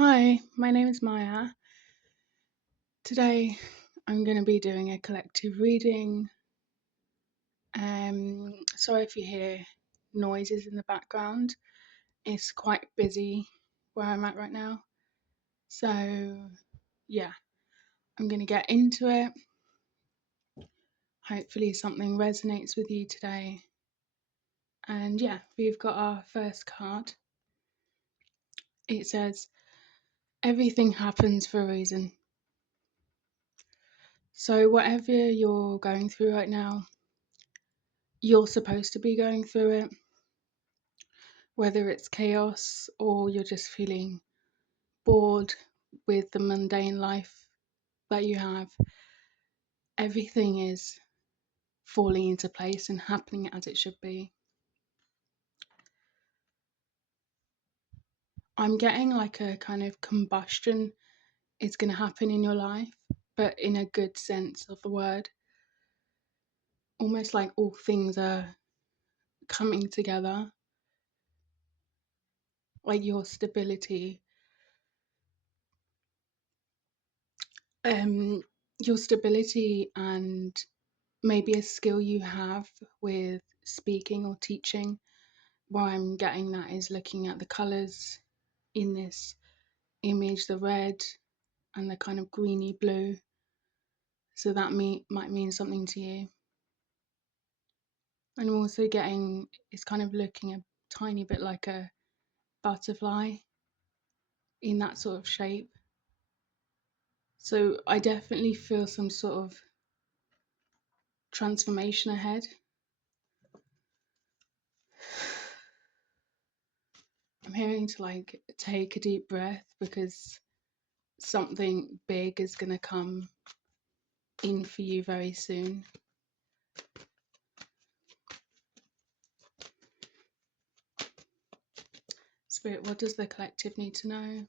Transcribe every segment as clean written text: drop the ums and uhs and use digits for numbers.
Hi, my name is Maya. Today I'm going to be doing a collective reading. Sorry if you hear noises in the background. It's quite busy where I'm at right now. So, yeah, I'm going to get into it. Hopefully, something resonates with you today. And yeah, we've got our first card. It says, "Everything happens for a reason." So, whatever you're going through right now, you're supposed to be going through it. Whether it's chaos or you're just feeling bored with the mundane life that you have, everything is falling into place and happening as it should be. I'm getting like a kind of combustion is going to happen in your life, but in a good sense of the word. Almost like all things are coming together, like um, your stability and maybe a skill you have with speaking or teaching. What I'm getting that is looking at the colours in this image, the red and the kind of greeny blue. So that might mean something to you. And I'm also getting it's kind of looking a tiny bit like a butterfly in that sort of shape. So I definitely feel some sort of transformation ahead. I'm hearing to like take a deep breath because something big is going to come in for you very soon. Spirit, what does the collective need to know?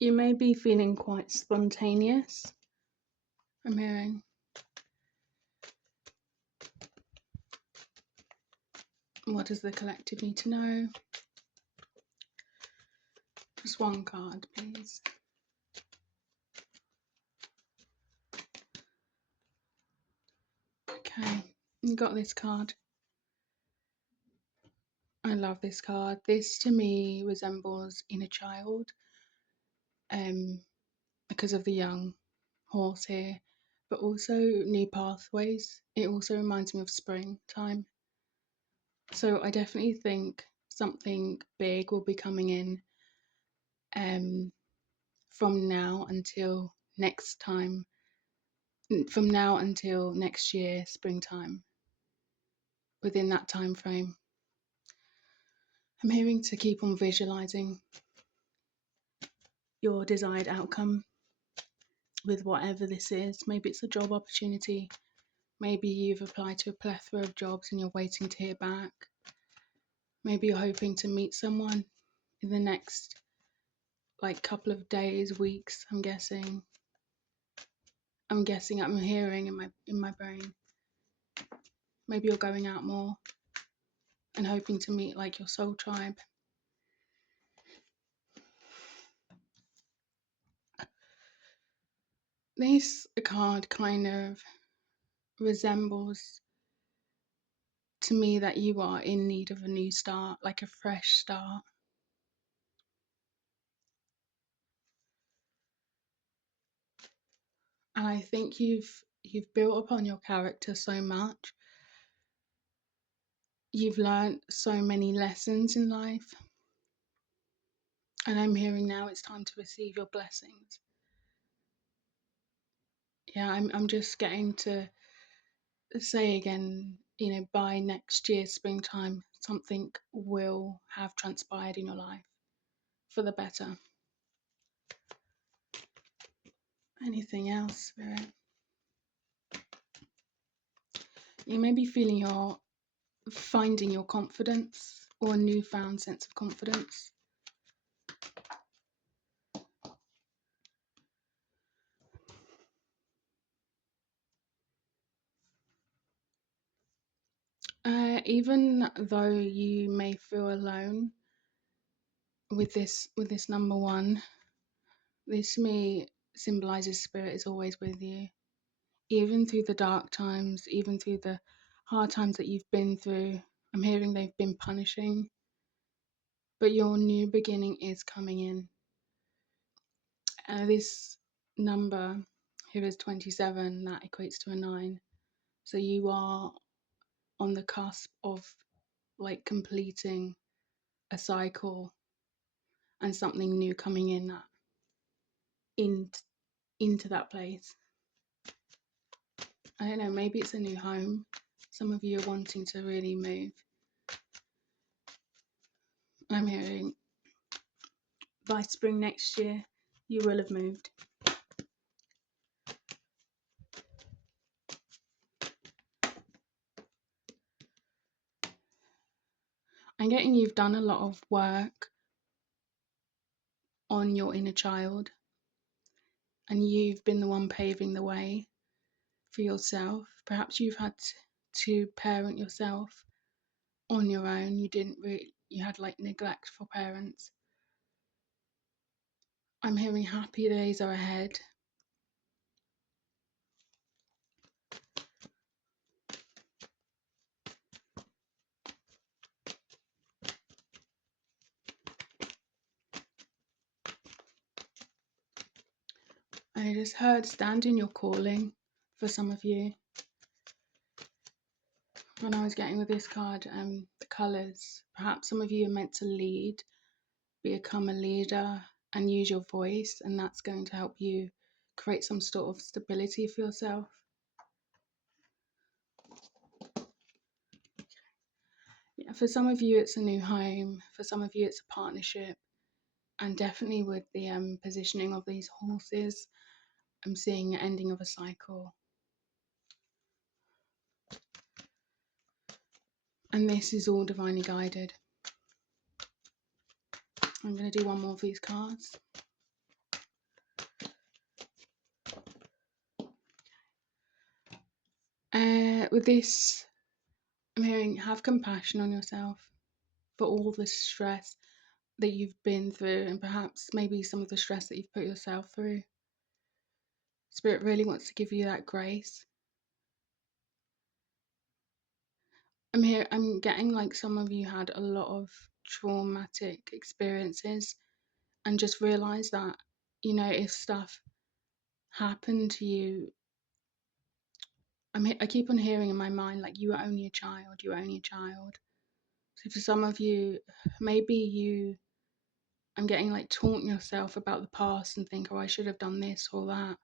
You may be feeling quite spontaneous, I'm hearing. What does the collective need to know? Just one card, please. Okay, you got this card. I love this card. This to me resembles inner child, because of the young horse here, but also new pathways. It also reminds me of springtime. So I definitely think something big will be coming in from now until next time, from now until next year, springtime, within that time frame. I'm hearing to keep on visualizing your desired outcome with whatever this is. Maybe it's a job opportunity. Maybe you've applied to a plethora of jobs and you're waiting to hear back. Maybe you're hoping to meet someone in the next like couple of days, weeks, I'm guessing. I'm hearing in my brain. Maybe you're going out more and hoping to meet like your soul tribe. This card kind of resembles to me that you are in need of a new start, like a fresh start. And I think you've built upon your character so much. You've learned so many lessons in life. And I'm hearing now it's time to receive your blessings. Yeah, I'm just getting to say again, by next year, springtime, something will have transpired in your life for the better. Anything else, Spirit? You may be feeling you're finding your confidence or a newfound sense of confidence. even though you may feel alone with this number one, this to me symbolizes spirit is always with you, even through the dark times, even through the hard times that you've been through. I'm hearing they've been punishing, but your new beginning is coming in. This number here is 27, that equates to a 9. So you are on the cusp of like completing a cycle and something new coming in that in into that place. I don't know, maybe it's a new home. Some of you are wanting to really move. I'm hearing by spring next year you will have moved. I'm getting you've done a lot of work on your inner child, and you've been the one paving the way for yourself. Perhaps you've had to parent yourself on your own. You had like neglect for parents. I'm hearing happy days are ahead. I just heard stand in your calling for some of you. When I was getting with this card, the colours, perhaps some of you are meant to lead, become a leader and use your voice, and that's going to help you create some sort of stability for yourself. Yeah, for some of you it's a new home, for some of you it's a partnership, and definitely with the positioning of these horses, I'm seeing the ending of a cycle. And this is all divinely guided. I'm going to do one more of these cards. With this, I'm hearing have compassion on yourself for all the stress that you've been through, and perhaps maybe some of the stress that you've put yourself through. Spirit really wants to give you that grace. I'm getting like some of you had a lot of traumatic experiences and just realised that, you know, if stuff happened to you, I keep on hearing in my mind, like, you are only a child, you are only a child. So for some of you, maybe I'm getting like taunt yourself about the past and think, oh, I should have done this or that.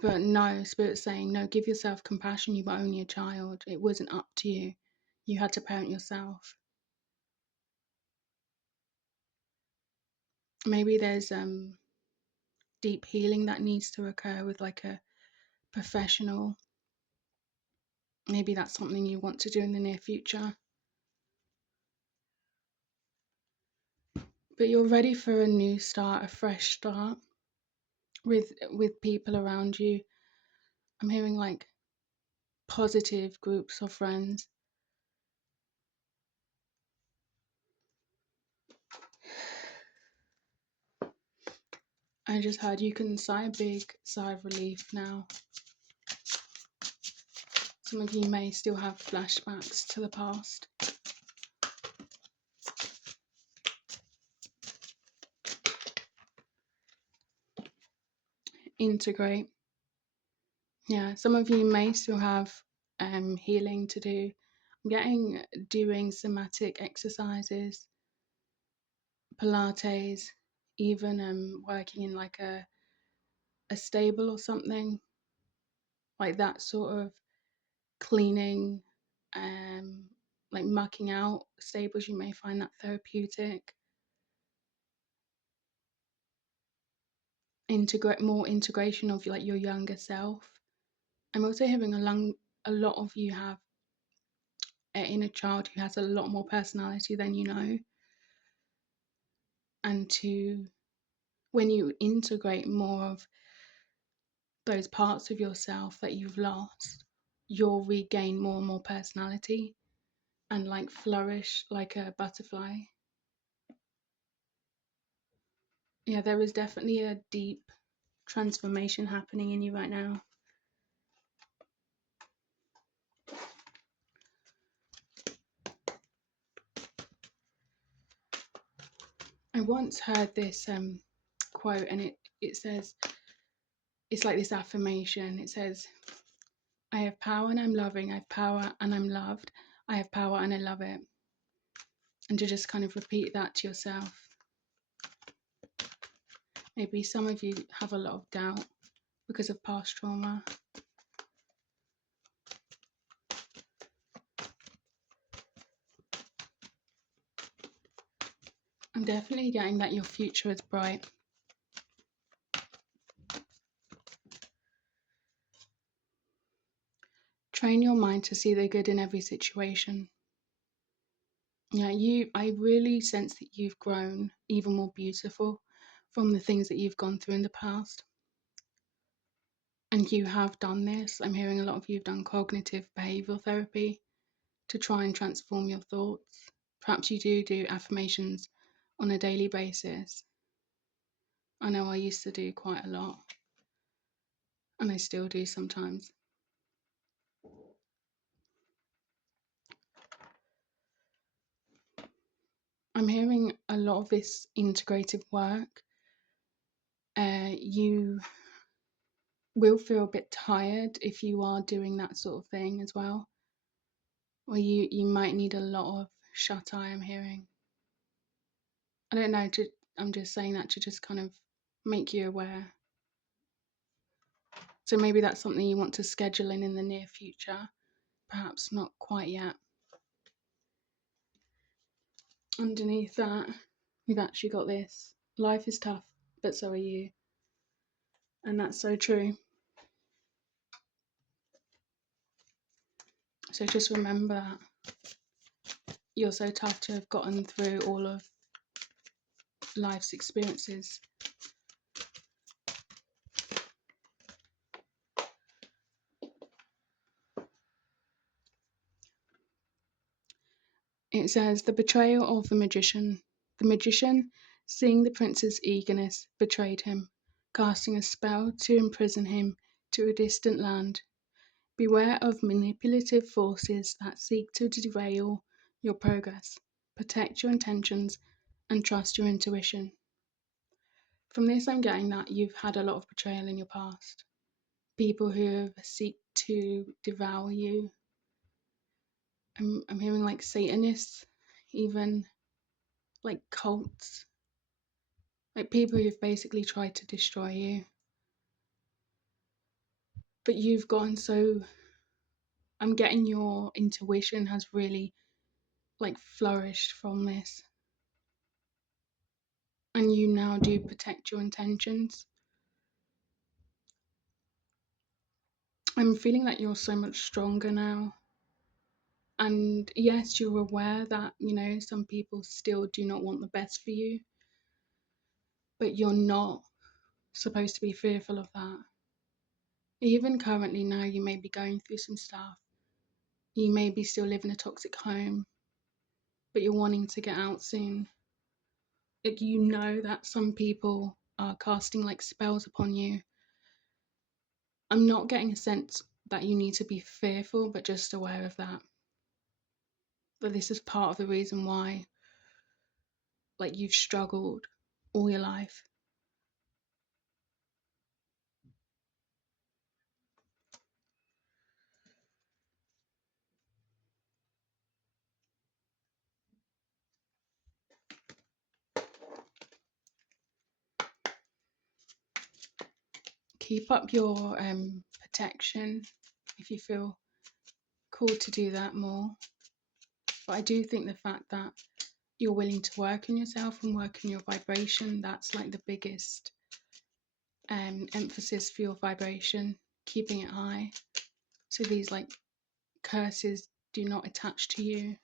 But no, Spirit's saying, no, give yourself compassion. You were only a child. It wasn't up to you. You had to parent yourself. Maybe there's deep healing that needs to occur with like a professional. Maybe that's something you want to do in the near future. But you're ready for a new start, a fresh start with people around you. I'm hearing like positive groups of friends. I just heard you can sigh a big sigh of relief now. Some of you may still have flashbacks to the past. Integrate. Yeah, some of you may still have healing to do. I'm getting doing somatic exercises, Pilates, even working in like a stable or something, like that sort of cleaning, like mucking out stables. You may find that therapeutic. Integrate more integration of like your younger self. I'm also hearing a lot of you have an inner child who has a lot more personality than you know, and when you integrate more of those parts of yourself that you've lost, you'll regain more and more personality and like flourish like a butterfly. Yeah, there is definitely a deep transformation happening in you right now. I once heard this quote, and it says, it's like this affirmation. It says, I have power and I'm loving, I have power and I'm loved, I have power and I love it. And to just kind of repeat that to yourself. Maybe some of you have a lot of doubt because of past trauma. I'm definitely getting that your future is bright. Train your mind to see the good in every situation. Yeah, I really sense that you've grown even more beautiful from the things that you've gone through in the past. And you have done this. I'm hearing a lot of you have done cognitive behavioral therapy to try and transform your thoughts. Perhaps you do affirmations on a daily basis. I know I used to do quite a lot, and I still do sometimes. I'm hearing a lot of this integrative work. You will feel a bit tired if you are doing that sort of thing as well. Or you might need a lot of shut eye, I'm hearing. I don't know, I'm just saying that to just kind of make you aware. So maybe that's something you want to schedule in the near future. Perhaps not quite yet. Underneath that, we've actually got this. Life is tough, but so are you. And that's so true. So just remember that you're so tough to have gotten through all of life's experiences. It says, the betrayal of the magician. The magician, seeing the prince's eagerness, betrayed him, casting a spell to imprison him to a distant land. Beware of manipulative forces that seek to derail your progress. Protect your intentions and trust your intuition. From this, I'm getting that you've had a lot of betrayal in your past. People who seek to devour you. I'm hearing like Satanists, even like cults, like people who've basically tried to destroy you. But you've gotten so, I'm getting your intuition has really like flourished from this. And you now do protect your intentions. I'm feeling that you're so much stronger now. And yes, you're aware that, some people still do not want the best for you. But you're not supposed to be fearful of that. Even currently now, you may be going through some stuff. You may be still living a toxic home, but you're wanting to get out soon. Like, you know that some people are casting like spells upon you. I'm not getting a sense that you need to be fearful, but just aware of that. That this is part of the reason why like you've struggled all your life. Keep up your protection if you feel called to do that more. But I do think the fact that you're willing to work on yourself and work on your vibration, that's like the biggest emphasis for your vibration, keeping it high. So these like curses do not attach to you.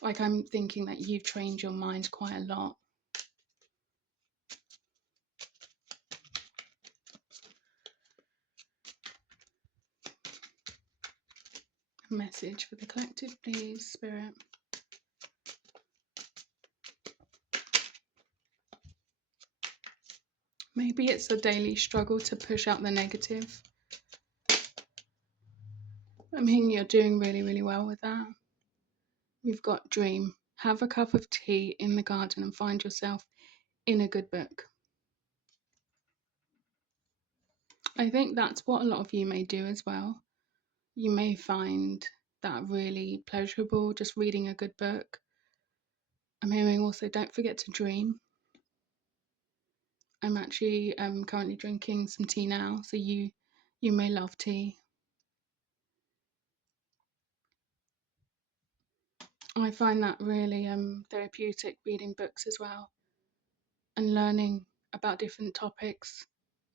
Like, I'm thinking that you've trained your mind quite a lot. Message for the collective, please, Spirit. Maybe it's a daily struggle to push out the negative. I'm hearing you're doing really, really well with that. We've got dream. Have a cup of tea in the garden and find yourself in a good book. I think that's what a lot of you may do as well. You may find that really pleasurable, just reading a good book. I'm hearing also don't forget to dream. I'm actually currently drinking some tea now, so you may love tea. I find that really therapeutic, reading books as well, and learning about different topics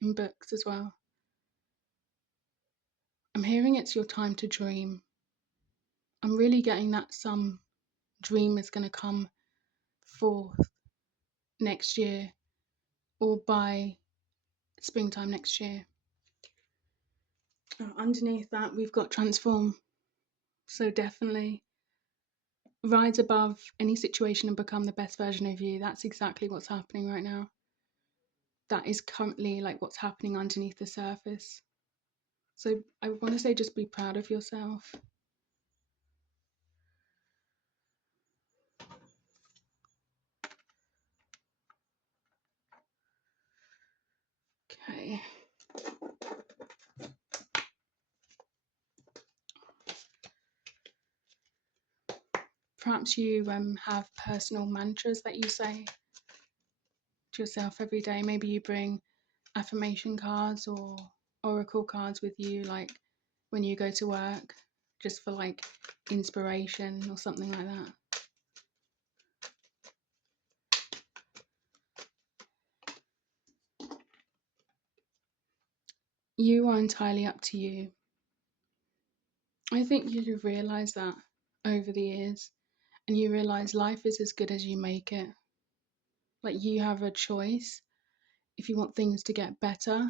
in books as well. I'm hearing it's your time to dream. I'm really getting that some dream is going to come forth next year or by springtime next year. Underneath that, we've got transform. So definitely rise above any situation and become the best version of you. That's exactly what's happening right now. That is currently like what's happening underneath the surface. So I want to say just be proud of yourself. Okay. Perhaps you have personal mantras that you say to yourself every day. Maybe you bring affirmation cards or oracle cards with you, like when you go to work, just for like inspiration or something like that. You are entirely up to you. I think you realise that over the years, and you realise life is as good as you make it. Like you have a choice. If you want things to get better,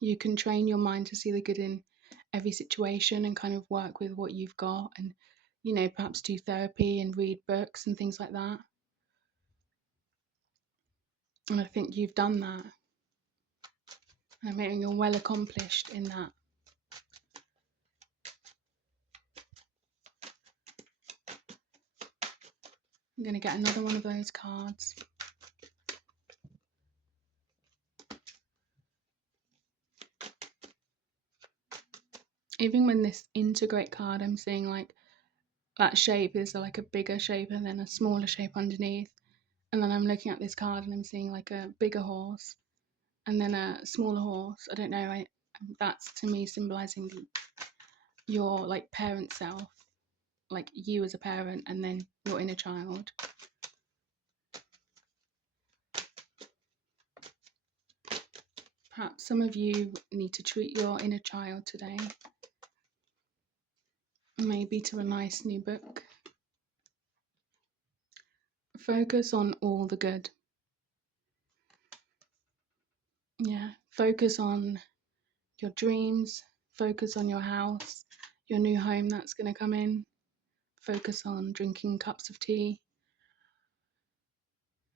you can train your mind to see the good in every situation and kind of work with what you've got and, perhaps do therapy and read books and things like that. And I think you've done that. And I'm hearing you're well accomplished in that. I'm going to get another one of those cards. Even when this integrate card, I'm seeing like that shape is like a bigger shape and then a smaller shape underneath. And then I'm looking at this card and I'm seeing like a bigger horse and then a smaller horse. I don't know. That's to me symbolizing your like parent self, like you as a parent, and then your inner child. Perhaps some of you need to treat your inner child today. Maybe to a nice new book. Focus on all the good. Yeah, focus on your dreams. Focus on your house, your new home that's going to come in. Focus on drinking cups of tea.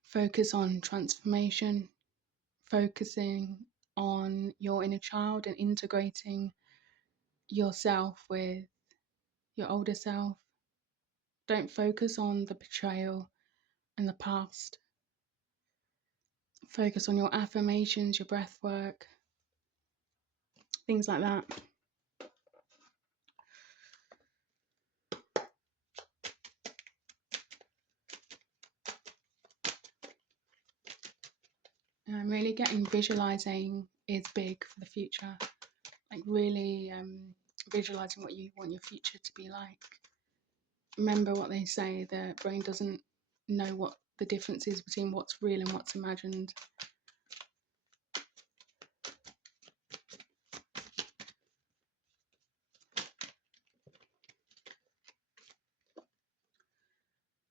Focus on transformation. Focusing on your inner child and integrating yourself with your older self. Don't focus on the betrayal and the past. Focus on your affirmations, your breath work, things like that. And I'm really getting visualizing is big for the future. Like really visualizing what you want your future to be like. Remember what they say, the brain doesn't know what the difference is between what's real and what's imagined.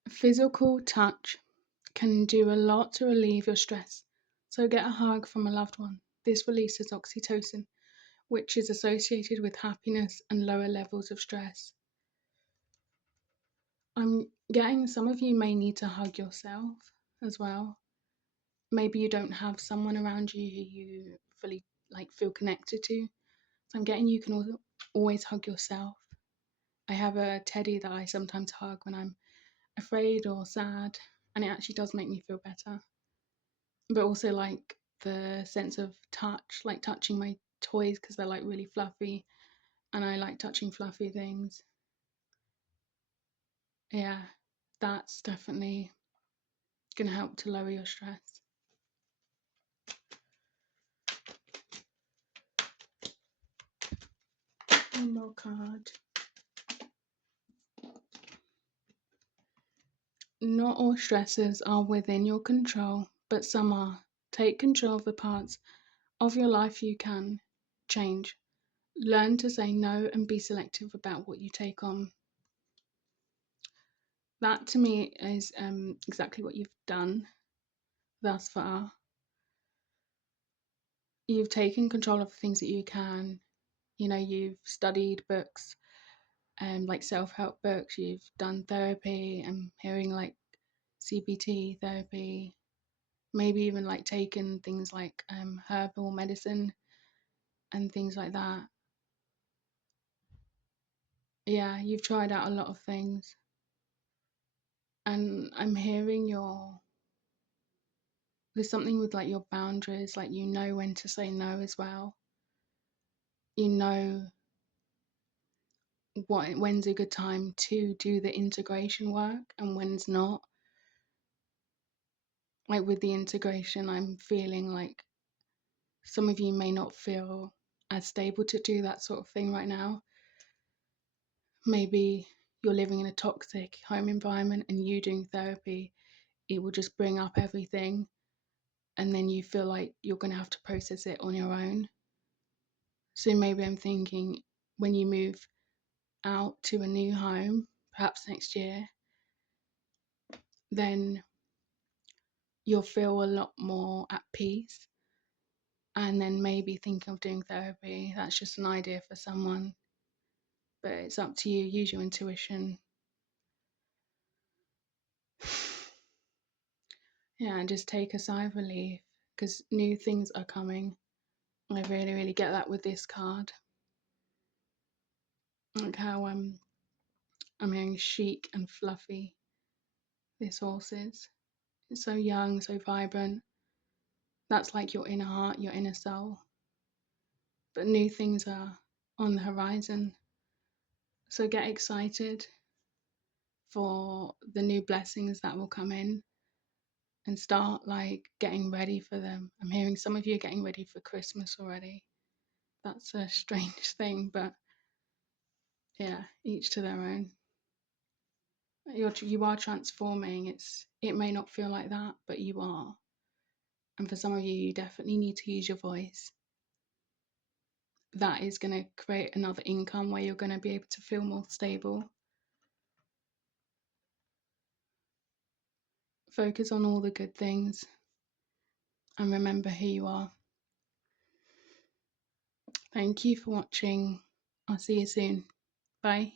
Physical touch can do a lot to relieve your stress. So get a hug from a loved one. This releases oxytocin, which is associated with happiness and lower levels of stress. I'm getting some of you may need to hug yourself as well. Maybe you don't have someone around you who you fully like feel connected to. So I'm getting you can always hug yourself. I have a teddy that I sometimes hug when I'm afraid or sad, and it actually does make me feel better. But also like the sense of touch, like touching my toys because they're like really fluffy, and I like touching fluffy things. Yeah, that's definitely gonna help to lower your stress. One more card. Not all stresses are within your control, but some are. Take control of the parts of your life you can change. Learn to say no and be selective about what you take on. That to me is exactly what you've done thus far. You've taken control of the things that you can. You know, you've studied books, like self-help books. You've done therapy. I'm hearing like CBT therapy. Maybe even like taken things like herbal medicine and things like that. Yeah, you've tried out a lot of things. And I'm hearing there's something with like your boundaries, like you know when to say no as well. You know when's a good time to do the integration work and when's not. Like with the integration, I'm feeling like some of you may not feel as stable to do that sort of thing right now. Maybe you're living in a toxic home environment and you doing therapy, it will just bring up everything, and then you feel like you're going to have to process it on your own. So maybe I'm thinking when you move out to a new home, perhaps next year, then you'll feel a lot more at peace. And then maybe thinking of doing therapy. That's just an idea for someone, but it's up to you. Use your intuition. Yeah, and just take a sigh of relief because new things are coming. I really, really get that with this card. Like how I'm hearing chic and fluffy. This horse is. It's so young, so vibrant. That's like your inner heart, your inner soul. But new things are on the horizon. So get excited for the new blessings that will come in and start like getting ready for them. I'm hearing some of you are getting ready for Christmas already. That's a strange thing, but yeah, each to their own. You are transforming. It may not feel like that, but you are. And for some of you, you definitely need to use your voice. That is going to create another income where you're going to be able to feel more stable. Focus on all the good things and remember who you are. Thank you for watching. I'll see you soon. Bye.